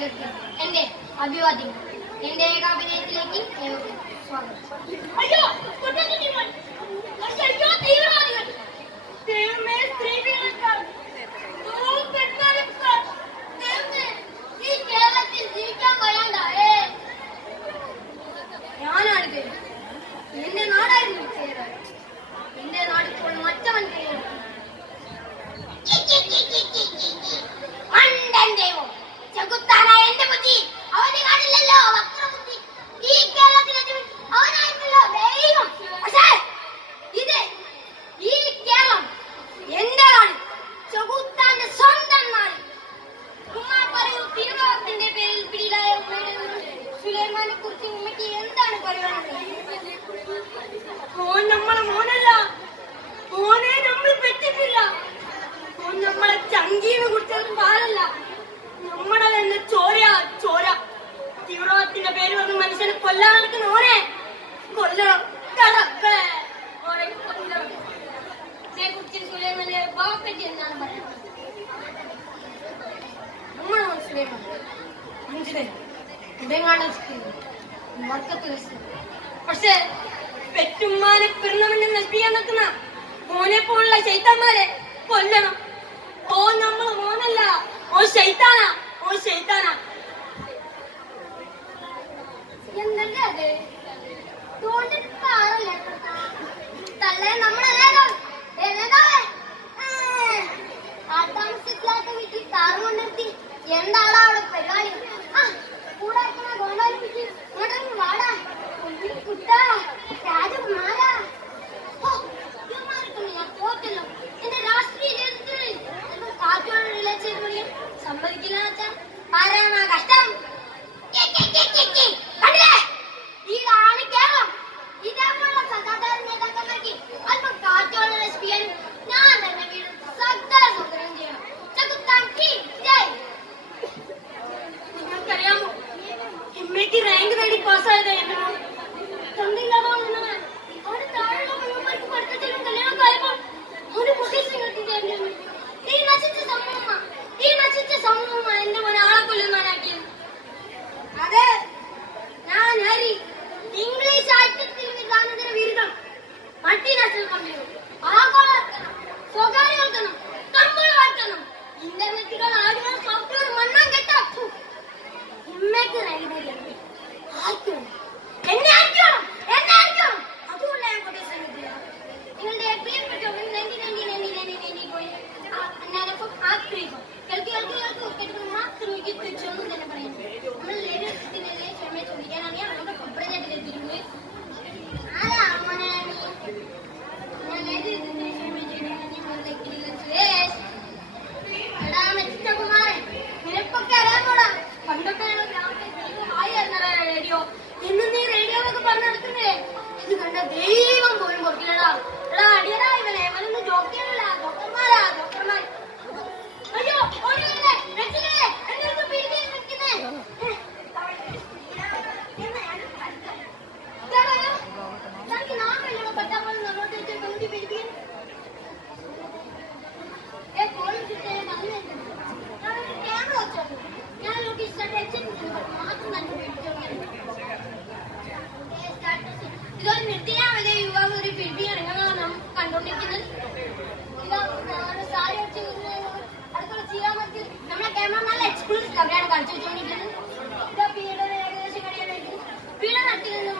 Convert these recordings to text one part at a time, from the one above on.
കുട്ടികൾക്ക് എന്റെ അഭിവാദ്യം. എന്റെ ഏകാഭിനയത്തിലേക്ക് സ്വാഗതം. അയ്യോ തീവ്രവാദികൾ ദൈവമേ സ്ത്രീകളെക്കാൾ ഈ കേരളത്തിൽ ജീവിക്കാൻ വരാണ്ടായേ. ഞാനാണിത്. എന്റെ നാടായിരുന്നു കേരളം. എന്റെ നാടിപ്പോൾ മറ്റവൻ കേരളം. ദൈവം ചെകുത്താനായ എന്റെ ബുദ്ധി അവന് കാണില്ലല്ലോ വക്രബുദ്ധി. ഈ കേരളത്തിലെ അവനായിരുന്നല്ലോ ദൈവം. പക്ഷേ ഇത് ഈ കേരളം എന്റെ നാട്, ചെകുത്താന്റെ സ്വന്തം നാട്. ഉമ്മ പറയൂ, തിരുവോണത്തിന്റെ പേരിൽ പിടിയിലായ സുലൈമാനെ കുറിച്ച് ഉമ്മയ്ക്ക് എന്താണ് പറയാനുള്ളത്? ഓൻ നമ്മളെ മോനല്ല, ഓനെ നമ്മൾ പറ്റിട്ടില്ല. ഓൻ നമ്മളെ ചങ്കീന്ന് കുറിച്ചൊന്നും പാലല്ല, നമ്മുടെ തന്നെ ചോരയാ ചോര. തീവ്രവാദത്തിന്റെ പേര് പറഞ്ഞ് മനുഷ്യനെ കൊല്ലാൻ നടക്കുന്ന ഓനെ കൊല്ലണം. ഓനെ കൊല്ലണം. ഇതിനെക്കുറിച്ച് സുലൈമാന്റെ ബാപ്പറ്റി എന്താണ് പറയുന്നത്? നമ്മുടെ സുലൈമാൻ പക്ഷെ പെറ്റുമ്മാനെ പിറന്നവനെ നശിപ്പിക്കാൻ നിൽക്കുന്ന മോനെ പോലുള്ള ശൈത്താന്മാരെ കൊല്ലണം. ഓ നമ്മള് മോനല്ല, ഓ ശൈത്താനാ, ഓ ശൈത്താനാ. എന്തല്ലേ അത്? തോന്നിപ്പാറല്ലേ തള്ളേ നമ്മുടെ നേതാവ്. താമസിക്കാത്ത വീട്ടിൽ താറും കൊണ്ടിരുത്തി എന്താണ് അവിടെ പരിപാടി? കൂടെ ഗോണ്ടാലിപ്പിച്ച് ഇങ്ങോട്ടൊന്ന് വാടാ കുട്ടാ രാജകുമാരാ. ഞാൻ തോറ്റല്ലോ. എന്റെ രാഷ്ട്രീയ ജീവിതത്തിൽ കാറ്റോട് റിലേറ്റ് ചെയ്യാൻ സമ്മതിക്കില്ല വെച്ചാൽ പരമ കഷ്ടം. കണ്ടില്ലേ, ഇതാണ് കേരളം. ഇതേപോലുള്ള സദാചാര നേതാക്കന്മാർക്ക് അല്പം കാറ്റോട് നശിപ്പിക്കാനും ഞാൻ തന്നെ വീട് സകല സൗകര്യം ചെയ്യണം. നിങ്ങൾക്കറിയാമോ, എമ്മയ്ക്ക് റാങ്ക് നേടി പാസ്സായത് എന്റെ മോൻ തന്നില്ലാതെ വന്നവൻ. അവന് താഴെയുള്ള മുഴുവൻ പഠിത്തത്തിലും കല്യാണം ആയപ്പോൾ അവന് പൊട്ടീഷൻ കിട്ടിയിട്ടായിരുന്നു. ഈ നശിച്ച സമൂഹമാ എന്റെ മോൻ ആളെ കൊല്ലുന്നവനാക്കിയത്. അതെ, ഞാൻ ഹരി. ഇംഗ്ലീഷ് സാഹിത്യത്തിൽ ഗാനതര ബിരുദം, മൾട്ടിനാഷണൽ കമ്പനികൾ, ആഗോളവൽക്കരണം, സ്വകാര്യവൽക്കരണം, കമ്പോളവൽക്കരണം, ഇന്റർനെറ്റുകൾ, ആളുകൾ, സോഫ്റ്റ്വെയർ മണ്ണാൻ കെട്ടു. ഇമ്മയ്ക്ക് റെയിൽവേയാണ് ആർക്കും എന്നെ അടിക്കണം. അതുകൊണ്ട് ഞാൻ കൊട്ടേഷൻ കിട്ടില്ല. നിങ്ങളുടെ പ്രിയപ്പെട്ട ഞാനിപ്പം ആഗ്രഹിക്കും കേൾക്കും മാത്രം തിരിച്ചൊന്നും തന്നെ പറയുന്നത്. നമ്മൾ ലേഖനത്തിനെ ക്ഷമ ചോദിക്കാൻ അറിയാം. നമ്മുടെ കുപ്രജാട്ടിലെത്തിയിട്ടുണ്ട്. ആരാ മോനെ ഞാൻ ലേഖനത്തിന്റെ ക്ഷമ ചോദിക്കാൻ നിനക്കൊക്കെ അറിയാമോടാ? പണ്ടൊക്കെ റേഡിയോ ഇന്ന് നീ റേഡിയോ എന്നൊക്കെ പറഞ്ഞു നടക്കുന്നേ. ഇത് കണ്ട ദൈവം പോലും കൊടുക്കില്ലടാ. എടാ അടിയടാ ഇവനെ, ഇവനൊന്നും ജോക്കിയല്ല. ഡോക്ടർമാരാ ഡോക്ടർമാർ. അയ്യോ ഓടിയല്ലേ രക്ഷിക്കണേ, എന്നെ പിടിക്കാൻ നിൽക്കുന്നേ. എനിക്ക് നാമല്ലോ പറ്റാപ്പോൾ നമ്മളോട്ട് പെൺകുട്ടി പിടിക്കാൻ ക്യാമറ വെച്ചോ. ഞാൻ ഇതൊരു നിർത്തിയാ മതി. യുവാവ് ഒരു പിടിപ്പിയാണ് കണ്ടോണ്ടിരിക്കുന്നത്. സാരി വെച്ച് അടുത്തുള്ള ചെയ്യാൻ പറ്റി. നമ്മുടെ ക്യാമറ നല്ല എക്സ്ക്ലൂസീവ് കവറാണ് കളിച്ചു വെച്ചോണ്ടിരിക്കുന്നത്. ഇതാ പീഡന ഏകദേശം കഴിയാനായിട്ട് പീഡ നട്ടിൽ നിന്നും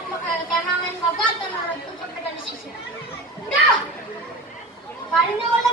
ക്യാമറാമാൻ മൊബൈൽ തന്നെ തൊട്ടതിന് ശേഷം കഴിഞ്ഞ കൊല്ലം